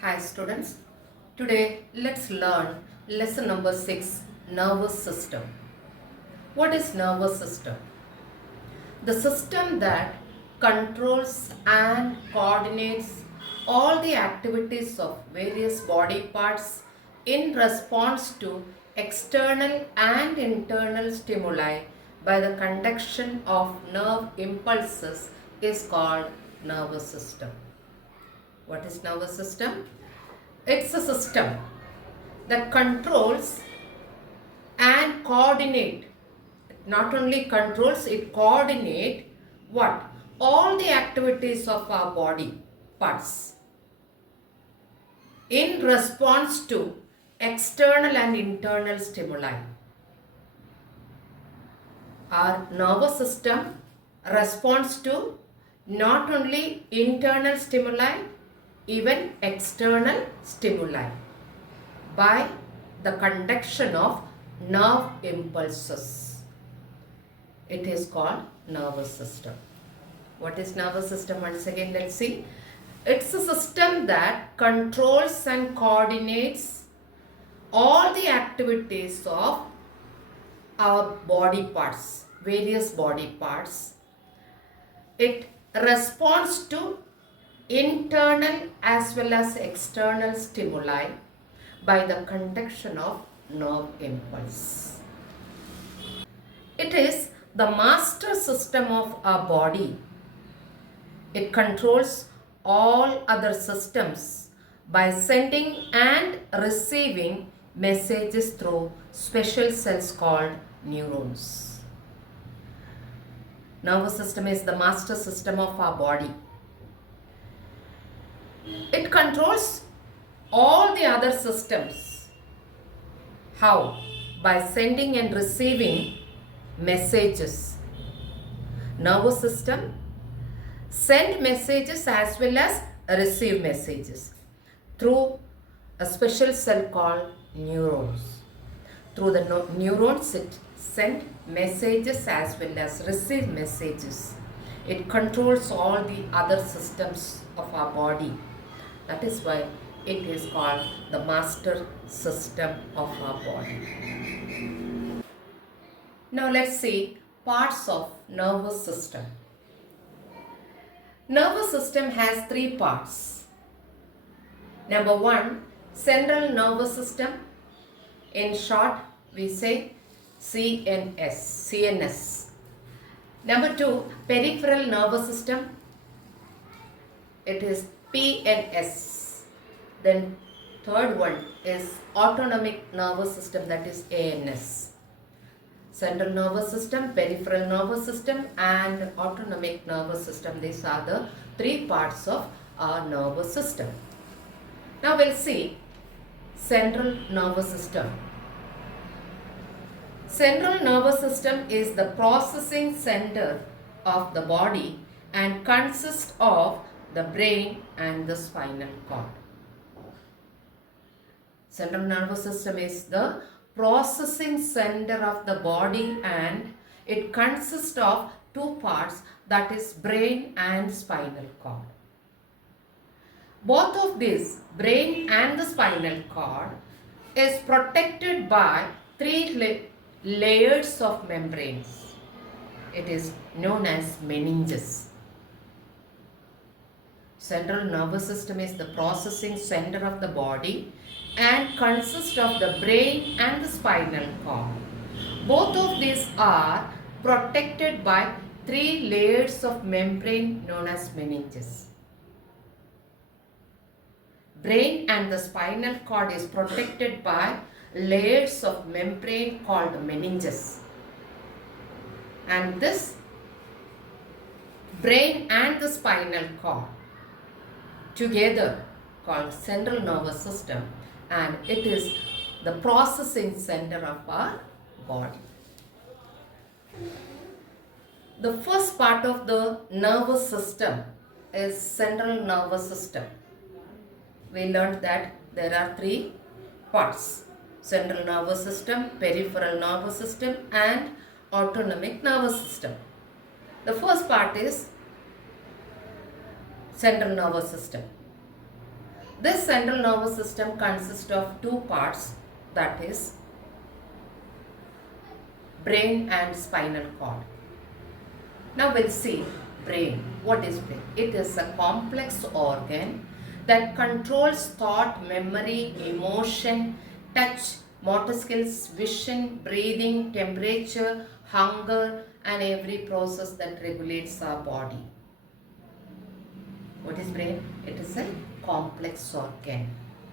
Hi students, today let's learn lesson number 6, nervous system. What is nervous system? The system that controls and coordinates all the activities of various body parts in response to external and internal stimuli by the conduction of nerve impulses is called nervous system. What is nervous system? It's a system that controls and coordinate. Not only controls, it coordinate what? All the activities of our body parts in response to external and internal stimuli. Our nervous system responds to not only internal stimuli, even external stimuli by the conduction of nerve impulses. It is called nervous system. What is nervous system? Once again, let's see. It's a system that controls and coordinates all the activities of our body parts, various body parts. It responds to internal as well as external stimuli by the conduction of nerve impulse. It is the master system of our body. It controls all other systems by sending and receiving messages through special cells called neurons. Nervous system is the master system of our body. It controls all the other systems. How? By sending and receiving messages. Nervous system send messages as well as receive messages through a special cell called neurons. Through the neurons it send messages as well as receive messages. It controls all the other systems of our body. That is why it is called the master system of our body. Now let's see parts of nervous system. Nervous system has three parts. Number 1, central nervous system. In short, we say CNS. Number 2, peripheral nervous system. It is PNS. Then third one is autonomic nervous system, that is ANS. Central nervous system, peripheral nervous system and autonomic nervous system. These are the three parts of our nervous system. Now we'll see central nervous system. Central nervous system is the processing center of the body and consists of the brain and the spinal cord. Central nervous system is the processing center of the body and it consists of two parts, that is brain and spinal cord. Both of these, brain and the spinal cord, is protected by three layers of membranes. It is known as meninges. Central nervous system is the processing center of the body and consists of the brain and the spinal cord. Both of these are protected by three layers of membrane known as meninges. Brain and the spinal cord is protected by layers of membrane called meninges. And this brain and the spinal cord together called central nervous system, and it is the processing center of our body. The first part of the nervous system is central nervous system. We learned that there are three parts: central nervous system, peripheral nervous system and autonomic nervous system. The first part is central nervous system. This central nervous system consists of two parts, that is brain and spinal cord. Now we'll see brain. What is brain? It is a complex organ that controls thought, memory, emotion, touch, motor skills, vision, breathing, temperature, hunger, and every process that regulates our body. What is brain? It is a complex organ.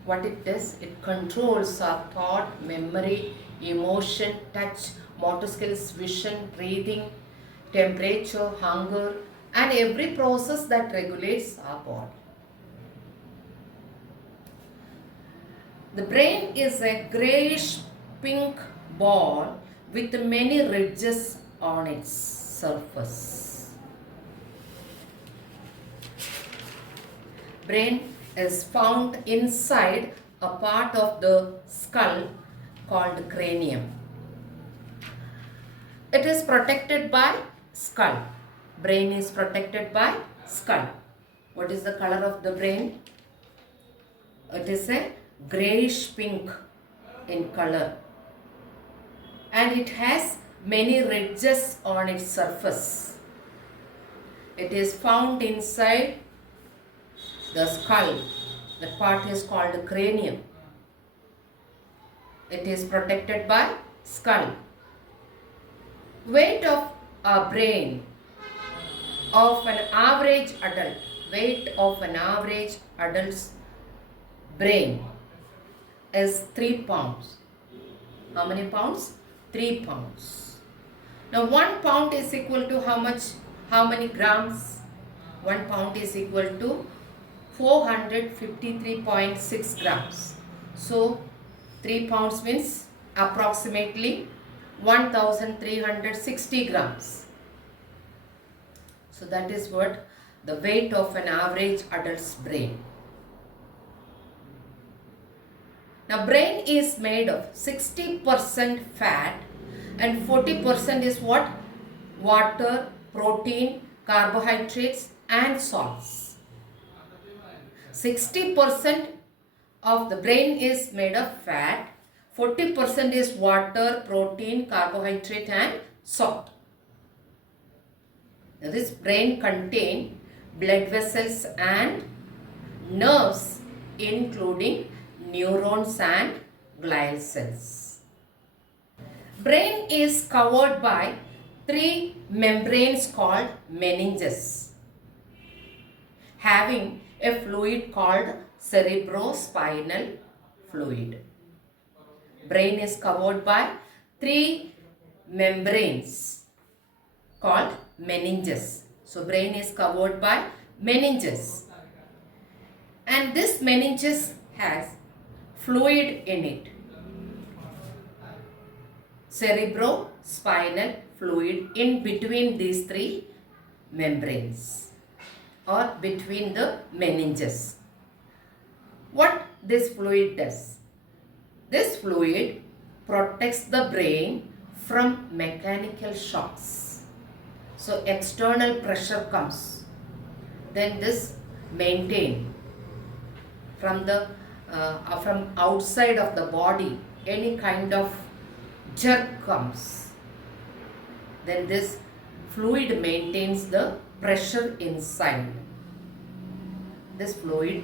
What it does? It controls our thought, memory, emotion, touch, motor skills, vision, breathing, temperature, hunger, and every process that regulates our body. The brain is a grayish pink ball with many ridges on its surface. Brain is found inside a part of the skull called cranium. It is protected by skull. Brain is protected by skull. What is the color of the brain? It is a grayish pink in color, and it has many ridges on its surface. It is found inside the skull. That part is called cranium. It is protected by skull. Weight of a brain of an average adult, weight of an average adult's brain is 3 pounds. How many pounds? 3 pounds. Now 1 pound is equal to how much? How many grams? 1 pound is equal to 453.6 grams. So 3 pounds means approximately 1360 grams. So that is what the weight of an average adult's brain. Now brain is made of 60% fat and 40% is what? Water, protein, carbohydrates and salts. 60% of the brain is made of fat, 40% is water, protein, carbohydrate and salt. Now this brain contains blood vessels and nerves including neurons and glial cells. Brain is covered by 3 membranes called meninges, having a fluid called cerebrospinal fluid. Brain is covered by 3 membranes called meninges. So brain is covered by meninges, and this meninges has fluid in it. Cerebrospinal fluid in between these 3 membranes or between the meninges. What this fluid does? This fluid protects the brain from mechanical shocks. So external pressure comes, then this maintain from outside of the body, any kind of jerk comes, then this fluid maintains the pressure inside. This fluid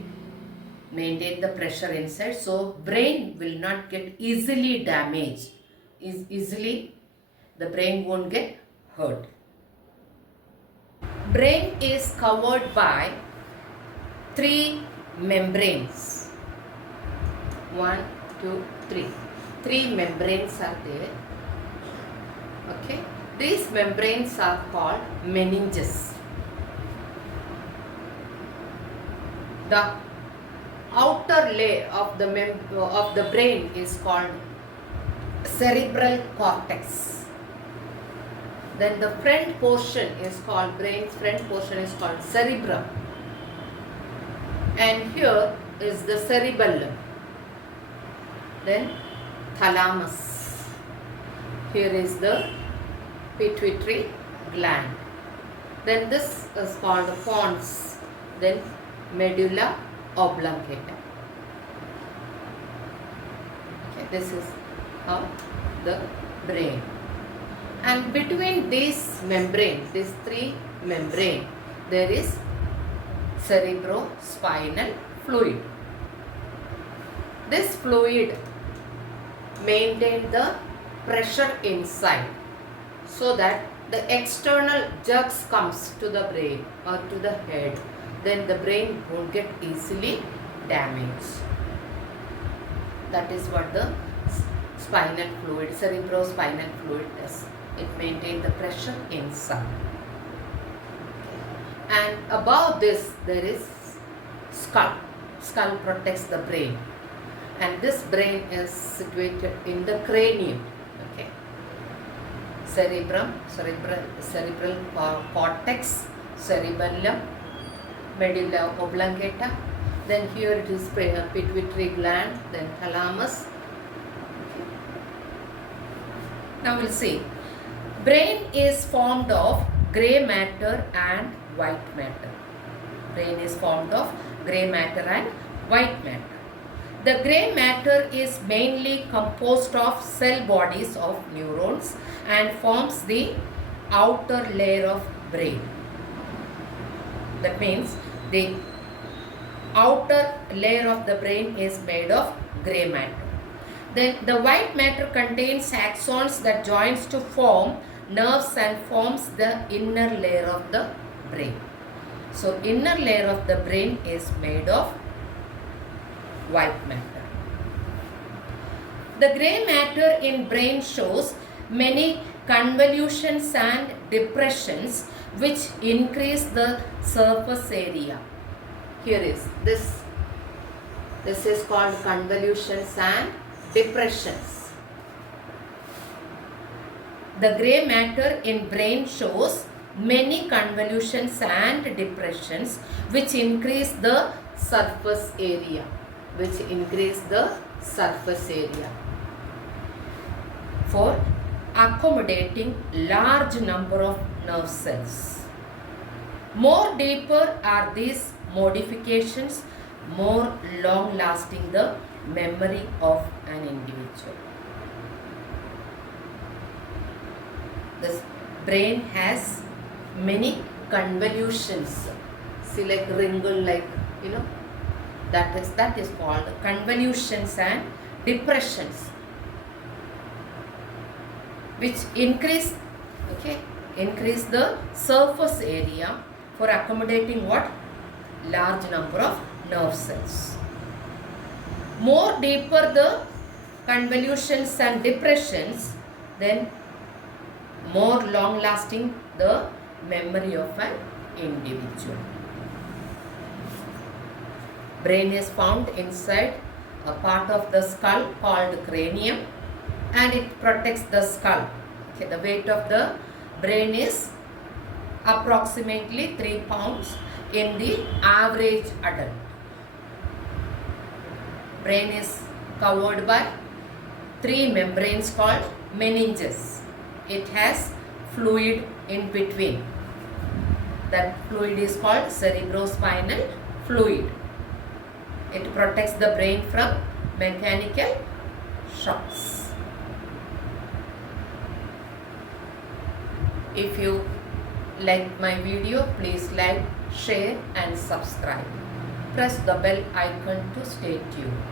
maintain the pressure inside, so brain will not get easily damaged. The brain won't get hurt. Brain is covered by 3 membranes. 1, 2, 3. 3 membranes are there. Okay. These membranes are called meninges. The outer layer of the brain is called cerebral cortex. Then the front portion is called cerebrum. And here is the cerebellum. Then thalamus. Here is the pituitary gland. Then this is called pons. Then medulla oblongata. This is the brain. And between these membranes, these three membranes, there is cerebrospinal fluid. This fluid maintains the pressure inside so that the external jerks comes to the brain or to the head, then the brain won't get easily damaged. That is what the spinal fluid, cerebrospinal fluid does. It maintains the pressure inside. And above this there is skull. Skull protects the brain. And this brain is situated in the cranium. Okay. Cerebral cortex, cerebellum, medulla oblongata. Then here it is pituitary gland, then thalamus. Okay. Now we'll see. Brain is formed of grey matter and white matter. Brain is formed of grey matter and white matter. The grey matter is mainly composed of cell bodies of neurons and forms the outer layer of brain. That means the outer layer of the brain is made of grey matter. Then the white matter contains axons that joins to form nerves and forms the inner layer of the brain. So inner layer of the brain is made of white matter. The grey matter in brain shows many convolutions and depressions which increase the surface area. Here is this is called convolutions and depressions. The grey matter in brain shows many convolutions and depressions which increase the surface area. For accommodating large number of nerve cells. More deeper are these modifications, more long lasting the memory of an individual. This brain has many convolutions. See, like wrinkle, like that is called convolutions and depressions, which increase the surface area for accommodating what? Large number of nerve cells. More deeper the convolutions and depressions, then more long lasting the memory of an individual. Brain is found inside a part of the skull called cranium, and it protects the skull. Okay, the weight of the brain is approximately 3 pounds in the average adult. Brain is covered by 3 membranes called meninges. It has fluid in between. That fluid is called cerebrospinal fluid. It protects the brain from mechanical shocks. If you like my video, please like, share and subscribe. Press the bell icon to stay tuned.